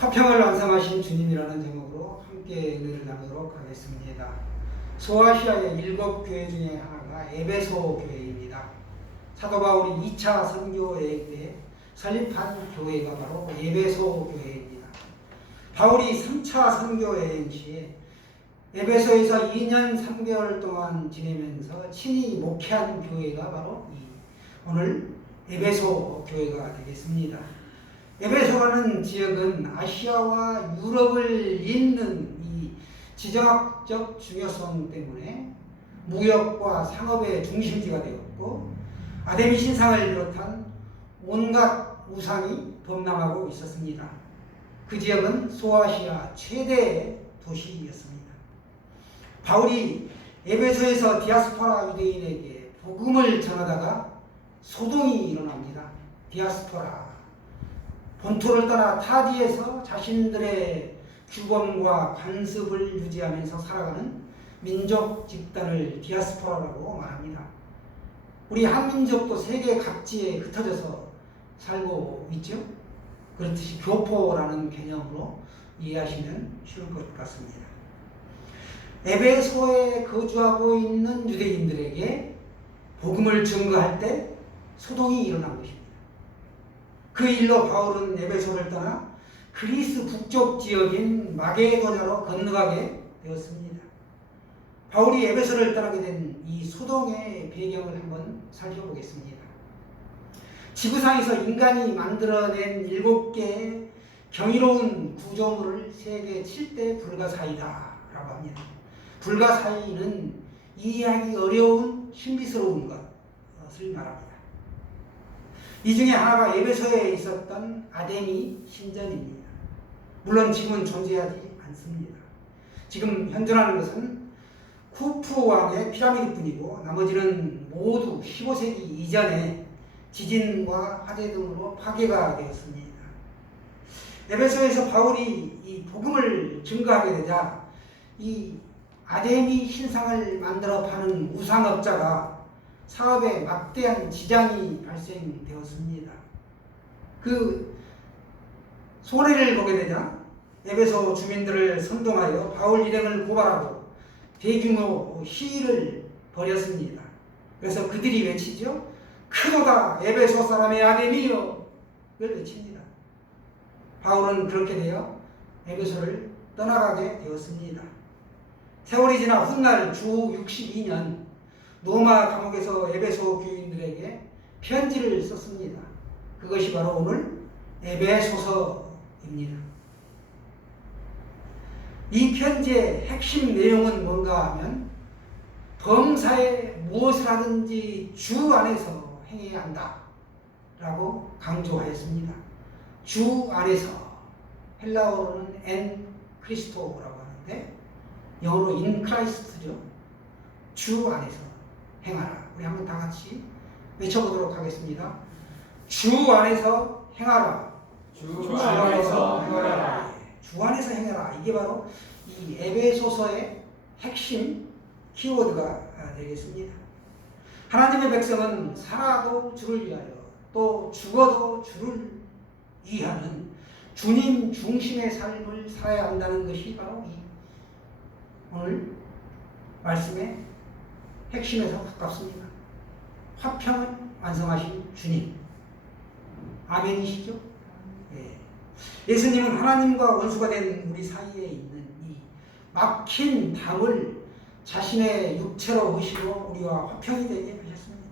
화평을 완성하신 주님이라는 제목으로 함께 은혜를 나누도록 하겠습니다. 소아시아의 일곱 교회 중에 하나가 에베소 교회입니다. 사도 바울이 2차 선교 여행 때 설립한 교회가 바로 에베소 교회입니다. 바울이 3차 선교 여행 시에 에베소에서 2년 3개월 동안 지내면서 친히 목회한 교회가 바로 이 오늘 에베소 교회가 되겠습니다. 에베소라는 지역은 아시아와 유럽을 잇는 이 지정학적 중요성 때문에 무역과 상업의 중심지가 되었고 아데미 신상을 비롯한 온갖 우상이 범람하고 있었습니다. 그 지역은 소아시아 최대의 도시였습니다. 바울이 에베소에서 디아스포라 유대인에게 복음을 전하다가 소동이 일어납니다. 디아스포라 본토를 떠나 타지에서 자신들의 규범과 관습을 유지하면서 살아가는 민족 집단을 디아스포라라고 말합니다. 우리 한민족도 세계 각지에 흩어져서 살고 있죠. 그렇듯이 교포라는 개념으로 이해하시면 쉬울 것 같습니다. 에베소에 거주하고 있는 유대인들에게 복음을 증거할 때 소동이 일어난 것입니다. 그 일로 바울은 에베소를 떠나 그리스 북쪽 지역인 마게도냐로 건너가게 되었습니다. 바울이 에베소를 떠나게 된 이 소동의 배경을 한번 살펴보겠습니다. 지구상에서 인간이 만들어낸 일곱 개의 경이로운 구조물을 세계 7대 불가사의다라고 합니다. 불가사의는 이해하기 어려운 신비스러운 것을 말합니다. 이 중에 하나가 에베소에 있었던 아데미 신전입니다. 물론 지금은 존재하지 않습니다. 지금 현존하는 것은 쿠프 왕의 피라미드뿐이고 나머지는 모두 15세기 이전에 지진과 화재 등으로 파괴가 되었습니다. 에베소에서 바울이 이 복음을 증거하게 되자 이 아데미 신상을 만들어 파는 우상업자가 사업에 막대한 지장이 발생되었습니다. 그 손해를 보게 되자 에베소 주민들을 선동하여 바울 일행을 고발하고 대규모 시위를 벌였습니다. 그래서 그들이 외치죠. 크도다 에베소 사람의 아데미여 를 외칩니다. 바울은 그렇게 되어 에베소를 떠나가게 되었습니다. 세월이 지나 훗날 주 62년 로마 감옥에서 에베소 교인들에게 편지를 썼습니다. 그것이 바로 오늘 에베소서입니다. 이 편지의 핵심 내용은 뭔가 하면 범사에 무엇을 하든지 주 안에서 행해야 한다. 라고 강조하였습니다. 주 안에서 헬라어로는 엔 크리스토라고 하는데 영어로 인 크라이스트죠. 주 안에서 행하라. 우리 한번 다 같이 외쳐보도록 하겠습니다. 주 안에서 행하라. 주 안에서 행하라. 주 안에서 행하라. 이게 바로 이 에베소서의 핵심 키워드가 되겠습니다. 하나님의 백성은 살아도 주를 위하여 또 죽어도 주를 위하는 주님 중심의 삶을 살아야 한다는 것이 바로 이 오늘 말씀의 핵심에서 가깝습니다. 화평을 완성하신 주님. 아멘이시죠? 예. 예수님은 하나님과 원수가 된 우리 사이에 있는 이 막힌 담을 자신의 육체로 오시고 우리와 화평이 되게 하셨습니다.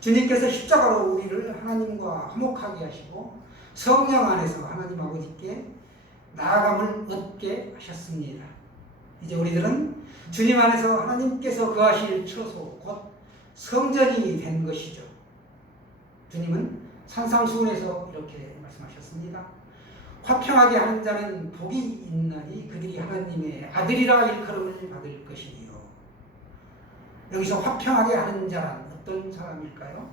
주님께서 십자가로 우리를 하나님과 화목하게 하시고 성령 안에서 하나님 아버지께 나아감을 얻게 하셨습니다. 이제 우리들은 주님 안에서 하나님께서 거하실 처소 곧 성전이 된 것이죠. 주님은 산상수훈에서 이렇게 말씀하셨습니다. 화평하게 하는 자는 복이 있나니 그들이 하나님의 아들이라 일컬음을 받을 것이니요. 여기서 화평하게 하는 자란 어떤 사람일까요?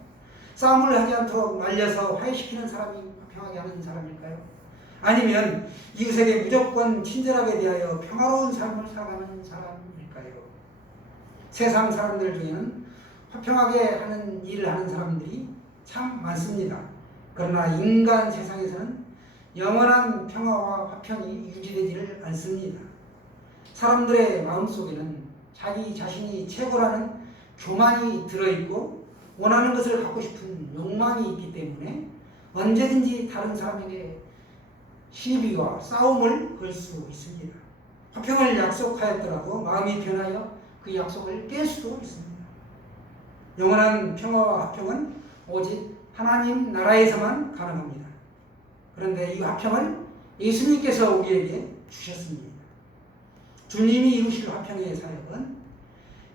싸움을 하지 않도록 말려서 화해시키는 사람이 화평하게 하는 사람일까요? 아니면 이웃에게 무조건 친절하게 대하여 평화로운 삶을 살아가는 사람일까요? 세상 사람들 중에는 화평하게 하는 일을 하는 사람들이 참 많습니다. 그러나 인간 세상에서는 영원한 평화와 화평이 유지되지를 않습니다. 사람들의 마음속에는 자기 자신이 최고라는 교만이 들어있고 원하는 것을 갖고 싶은 욕망이 있기 때문에 언제든지 다른 사람에게 시비와 싸움을 걸 수 있습니다. 화평을 약속하였더라도 마음이 변하여 그 약속을 깰 수도 있습니다. 영원한 평화와 화평은 오직 하나님 나라에서만 가능합니다. 그런데 이 화평을 예수님께서 우리에게 주셨습니다. 주님이 이루실 화평의 사역은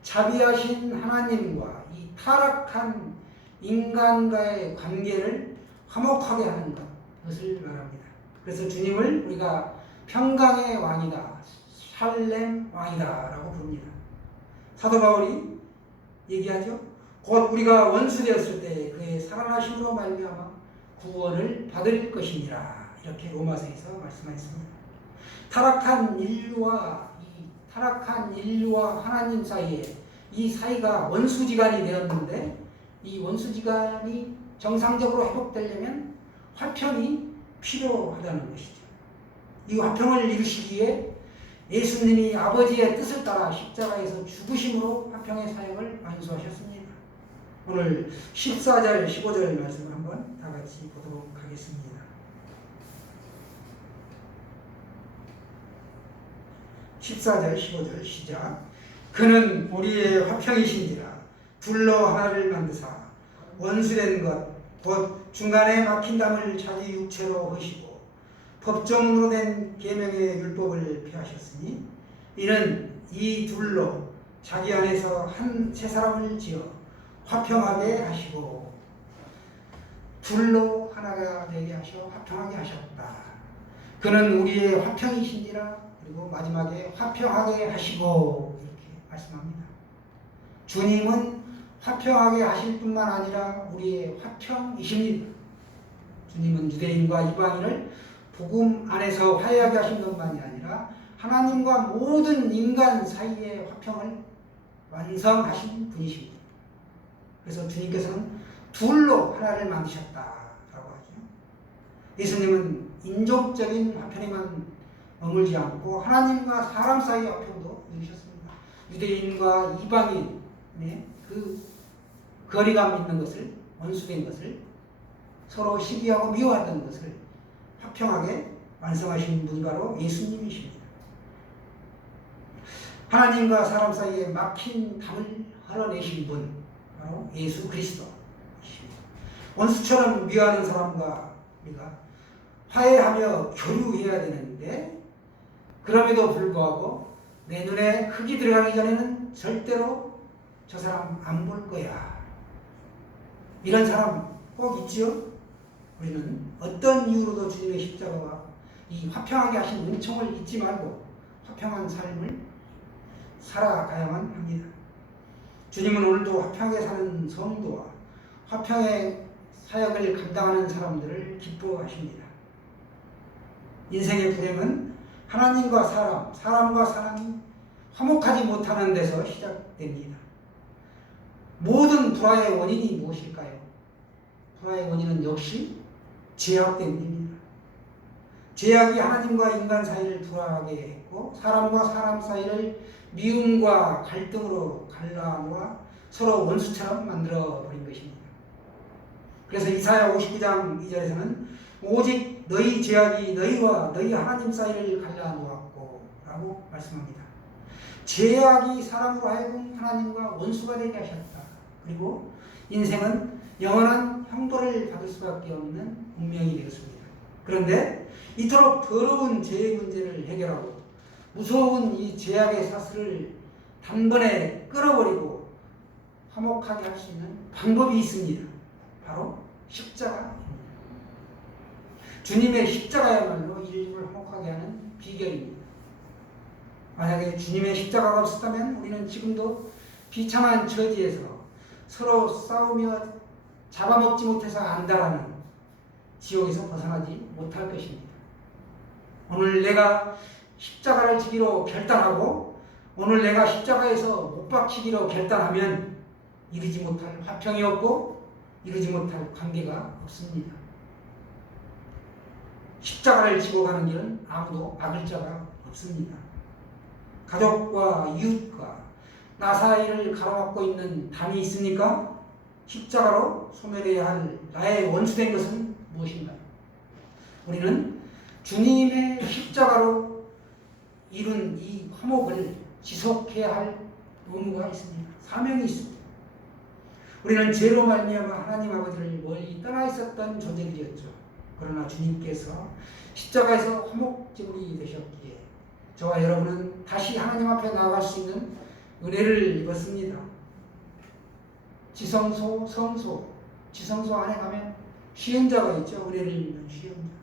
자비하신 하나님과 이 타락한 인간과의 관계를 화목하게 하는 것, 것을 말합니다. 그래서 주님을 우리가 평강의 왕이다, 살렘 왕이다라고 부릅니다. 사도 바울이 얘기하죠. 곧 우리가 원수 되었을 때 그의 살아나심으로 말미암아 구원을 받을 것이니라 이렇게 로마서에서 말씀하셨습니다. 타락한 인류와 이 타락한 인류와 하나님 사이에 이 사이가 원수지간이 되었는데 이 원수지간이 정상적으로 회복되려면 화평이 필요하다는 것이죠. 이 화평을 이루시기 위해 예수님이 아버지의 뜻을 따라 십자가에서 죽으심으로 화평의 사역을 완수하셨습니다. 오늘 14절, 15절 말씀을 한번 다 같이 보도록 하겠습니다. 14절, 15절 시작. 그는 우리의 화평이신지라 둘로 하나를 만드사 원수된 것, 곧 중간에 막힌 담을 자기 육체로 하시고 법정으로 된 계명의 율법을 폐하셨으니 이는 이 둘로 자기 안에서 한 세 사람을 지어 화평하게 하시고 둘로 하나가 되게 하셔 화평하게 하셨다. 그는 우리의 화평이신지라 그리고 마지막에 화평하게 하시고 이렇게 말씀합니다. 주님은 화평하게 하실 뿐만 아니라 우리의 화평이십니다. 주님은 유대인과 이방인을 복음 안에서 화해하게 하신 것만이 아니라 하나님과 모든 인간 사이의 화평을 완성하신 분이십니다. 그래서 주님께서는 둘로 하나를 만드셨다라고 하죠. 예수님은 인종적인 화평에만 머물지 않고 하나님과 사람 사이의 화평도 이루셨습니다. 유대인과 이방인의 그 거리감 있는 것을 원수된 것을 서로 시기하고 미워하던 것을 화평하게 완성하신 분이 바로 예수님이십니다. 하나님과 사람 사이에 막힌 담을 헐어내신 분 바로 예수 그리스도이십니다. 원수처럼 미워하는 사람과 우리가 화해하며 교류해야 되는데 그럼에도 불구하고 내 눈에 흙이 들어가기 전에는 절대로 저 사람 안 볼 거야. 이런 사람 꼭 있지요? 우리는 어떤 이유로도 주님의 십자가와 이 화평하게 하신 은총을 잊지 말고 화평한 삶을 살아가야만 합니다. 주님은 오늘도 화평하게 사는 성도와 화평의 사역을 감당하는 사람들을 기뻐하십니다. 인생의 불행은 하나님과 사람, 사람과 사람이 화목하지 못하는 데서 시작됩니다. 모든 불화의 원인이 무엇일까요? 불화의 원인은 역시 죄악 때문입니다. 죄악이 하나님과 인간 사이를 불화하게 했고 사람과 사람 사이를 미움과 갈등으로 갈라놓아 서로 원수처럼 만들어 버린 것입니다. 그래서 이사야 59장 2절에서는 오직 너희 죄악이 너희와 너희 하나님 사이를 갈라놓았고 라고 말씀합니다. 죄악이 사람으로 하여금 하나님과 원수가 되게 하셨다. 그리고 인생은 영원한 형벌을 받을 수밖에 없는 운명이 되었습니다. 그런데 이토록 더러운 죄의 문제를 해결하고 무서운 이 죄악의 사슬을 단번에 끌어버리고 화목하게 할 수 있는 방법이 있습니다. 바로 십자가입니다. 주님의 십자가야말로 인류를 화목하게 하는 비결입니다. 만약에 주님의 십자가가 없었다면 우리는 지금도 비참한 처지에서 서로 싸우며 잡아먹지 못해서 안다라는 지옥에서 벗어나지 못할 것입니다. 오늘 내가 십자가를 지기로 결단하고 오늘 내가 십자가에서 못 박히기로 결단하면 이루지 못할 화평이 없고 이루지 못할 관계가 없습니다. 십자가를 지고 가는 길은 아무도 막을 자가 없습니다. 가족과 이웃과 나 사이를 가로막고 있는 담이 있습니까? 십자가로 소멸해야 할 나의 원수된 것은 무엇인가요? 우리는 주님의 십자가로 이룬 이 화목을 지속해야 할 의무가 있습니다. 사명이 있습니다. 우리는 죄로 말미암아 하나님 아버지를 멀리 떠나 있었던 존재들이었죠. 그러나 주님께서 십자가에서 화목제물이 되셨기에 저와 여러분은 다시 하나님 앞에 나아갈 수 있는 은혜를 입었습니다. 지성소, 성소, 지성소 안에 가면 시행자가 있죠. 은혜를 입는 시행자.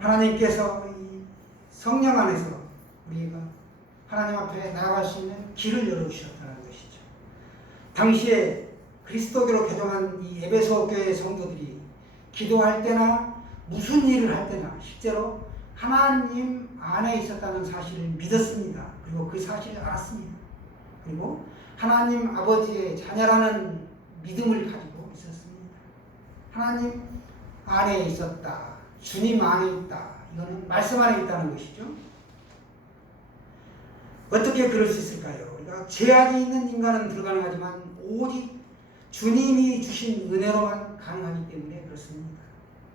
하나님께서 이 성령 안에서 우리가 하나님 앞에 나아갈 수 있는 길을 열어주셨다는 것이죠. 당시에 그리스도교로 개종한 이 에베소 교회 성도들이 기도할 때나 무슨 일을 할 때나 실제로 하나님 안에 있었다는 사실을 믿었습니다. 그리고 그 사실을 알았습니다. 그리고 하나님 아버지의 자녀라는 믿음을 가지고 있었습니다. 하나님 안에 있었다. 주님 안에 있다. 이거는 말씀 안에 있다는 것이죠. 어떻게 그럴 수 있을까요? 우리가 죄악이 있는 인간은 불가능하지만 오직 주님이 주신 은혜로만 가능하기 때문에 그렇습니다.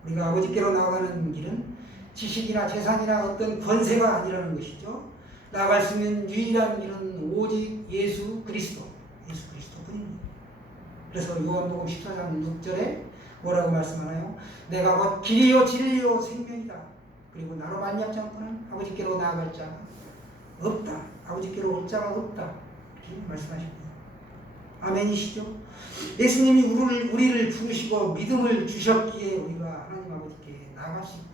우리가 아버지께로 나아가는 길은 지식이나 재산이나 어떤 권세가 아니라는 것이죠. 나아갈 수 있는 유일한 길은 오직 예수 그리스도, 예수 그리스도 뿐입니다. 그래서 요한복음 14장 6절에 뭐라고 말씀하나요? 내가 곧 길이요 진리요 생명이다. 그리고 나로 말미암지 않고는 아버지께로 나아갈 자가 없다. 아버지께로 올 자가 없다. 이렇게 말씀하십니다. 아멘이시죠? 예수님이 우리를, 우리를 부르시고 믿음을 주셨기에 우리가 하나님 아버지께 나아갈 수 있다.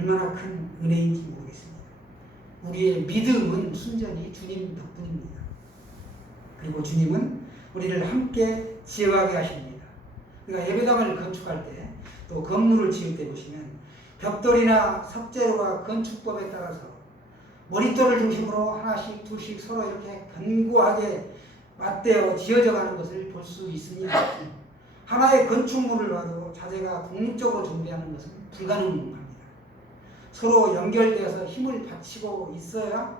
얼마나 큰 은혜인지 모르겠습니다. 우리의 믿음은 순전히 주님 덕분입니다. 그리고 주님은 우리를 함께 지어가게 하십니다. 우리가 예배당을 건축할 때 또 건물을 지을 때 보시면 벽돌이나 석재로가 건축법에 따라서 머릿돌을 중심으로 하나씩 둘씩 서로 이렇게 견고하게 맞대어 지어져 가는 것을 볼 수 있습니다. 하나의 건축물을 봐도 자재가 독립적으로 존재하는 것은 불가능합니다. 서로 연결되어서 힘을 받치고 있어야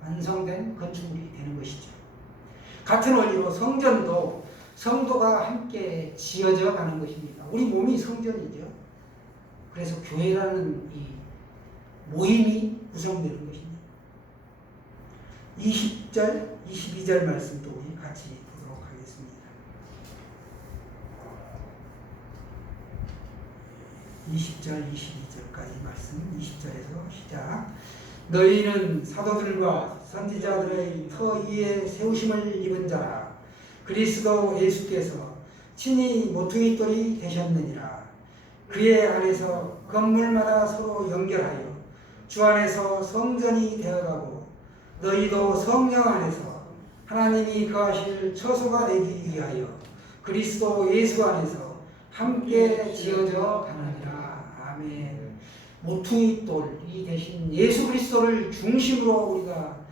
완성된 건축물이 되는 것이죠. 같은 원리로 성전도 성도가 함께 지어져 가는 것입니다. 우리 몸이 성전이죠. 그래서 교회라는 이 모임이 구성되는 것입니다. 20절, 22절 말씀도 우리 같이 보도록 하겠습니다. 20절, 22절까지 말씀, 20절에서 시작. 너희는 사도들과 선지자들의 터 위에 세우심을 입은 자라. 그리스도 예수께서 친히 모퉁이 돌이 되셨느니라. 그의 안에서 건물마다 서로 연결하여 주 안에서 성전이 되어가고 너희도 성령 안에서 하나님이 거하실 처소가 되기 위하여 그리스도 예수 안에서 함께 지어져 가느니라. 모퉁이 돌이 대신 예수 그리스도를 중심으로 우리가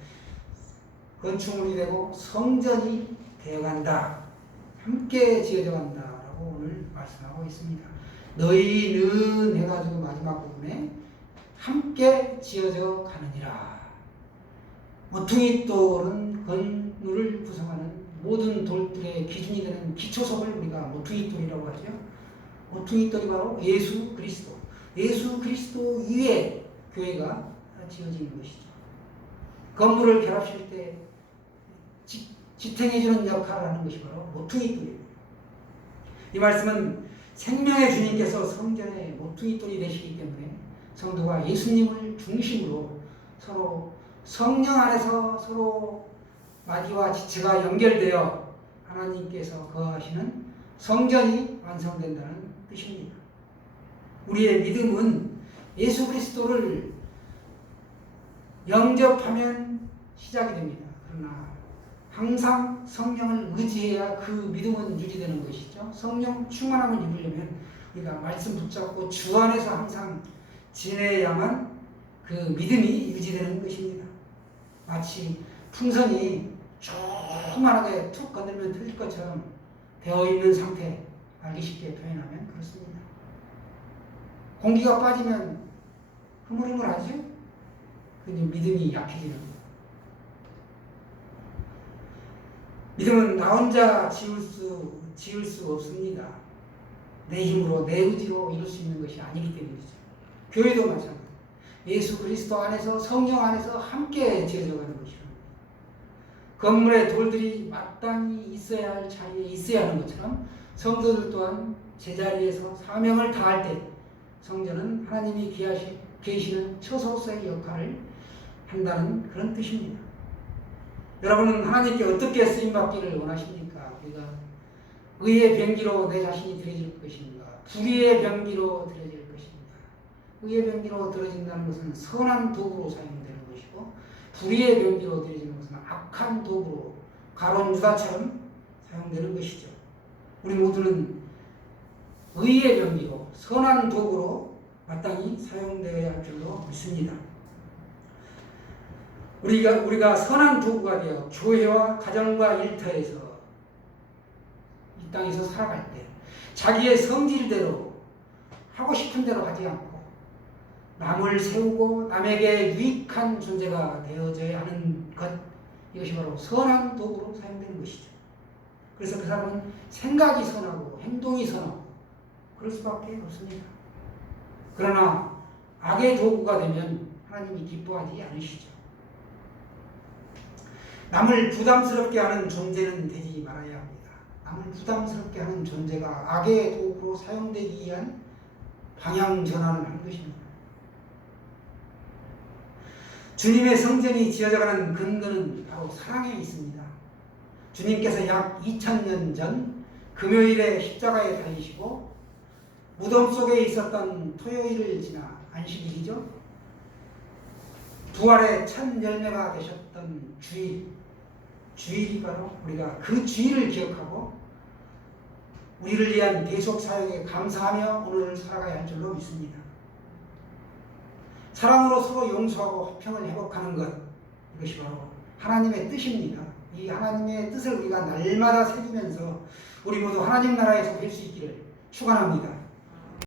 건축물이 되고 성전이 되어간다. 함께 지어져 간다라고 오늘 말씀하고 있습니다. 너희는 해가지고 마지막 부분에 함께 지어져 가느니라. 모퉁이 돌은 건물을 구성하는 모든 돌들의 기준이 되는 기초석을 우리가 모퉁이 돌이라고 하죠. 모퉁이 돌이 바로 예수 그리스도. 예수 그리스도 위에 교회가 지어지는 것이죠. 건물을 결합시킬 때 지, 지탱해주는 역할을 하는 것이 바로 모퉁이 돌입니다. 이 말씀은 생명의 주님께서 성전의 모퉁이 돌이 되시기 때문에 성도가 예수님을 중심으로 서로 성령 안에서 서로 마디와 지체가 연결되어 하나님께서 거하시는 성전이 완성된다는 뜻입니다. 우리의 믿음은 예수 그리스도를 영접하면 시작이 됩니다. 그러나 항상 성령을 의지해야 그 믿음은 유지되는 것이죠. 성령 충만함을 입으려면 우리가 말씀 붙잡고 주 안에서 항상 지내야만 그 믿음이 유지되는 것입니다. 마치 풍선이 조그만하게 툭 건들면 틀릴 것처럼 되어 있는 상태 알기 쉽게 표현하면 그렇습니다. 공기가 빠지면 흐물흐물하죠? 근데 믿음이 약해지는 거예요. 믿음은 나 혼자 지을 수, 지을 수 없습니다. 내 힘으로, 내 의지로 이룰 수 있는 것이 아니기 때문이죠. 교회도 마찬가지. 예수 그리스도 안에서 성령 안에서 함께 지어져 가는 것이죠. 건물의 돌들이 마땅히 있어야 할 자리에 있어야 하는 것처럼 성도들 또한 제자리에서 사명을 다할 때 성전은 하나님이 기하시, 계시는 처소서의 역할을 한다는 그런 뜻입니다. 여러분은 하나님께 어떻게 쓰임받기를 원하십니까? 우리가 의의 병기로 내 자신이 드려질 것인가? 불의의 병기로 드려질 것인가? 의의 병기로 들어진다는 것은 선한 도구로 사용되는 것이고 불의의 병기로 드려지는 것은 악한 도구로 가론 유다처럼 사용되는 것이죠. 우리 모두는 의의 병기로 선한 도구로 마땅히 사용되어야 할 줄로 믿습니다. 우리가 우리가 선한 도구가 되어 교회와 가정과 일터에서 이 땅에서 살아갈 때 자기의 성질대로 하고 싶은 대로 하지 않고 남을 세우고 남에게 유익한 존재가 되어져야 하는 것 이것이 바로 선한 도구로 사용되는 것이죠. 그래서 그 사람은 생각이 선하고 행동이 선하고 그럴 수밖에 없습니다. 그러나 악의 도구가 되면 하나님이 기뻐하지 않으시죠. 남을 부담스럽게 하는 존재는 되지 말아야 합니다. 남을 부담스럽게 하는 존재가 악의 도구로 사용되기 위한 방향 전환을 하는 것입니다. 주님의 성전이 지어져가는 근거는 바로 사랑에 있습니다. 주님께서 약 2000년 전 금요일에 십자가에 달리시고 무덤 속에 있었던 토요일을 지나 안식일이죠. 부활의 첫 열매가 되셨던 주일, 주일이 바로 우리가 그 주일을 기억하고 우리를 위한 계속 사역에 감사하며 오늘을 살아가야 할 줄로 믿습니다. 사랑으로 서로 용서하고 화평을 회복하는 것 이것이 바로 하나님의 뜻입니다. 이 하나님의 뜻을 우리가 날마다 새기면서 우리 모두 하나님 나라에서 뵐 수 있기를 축원합니다.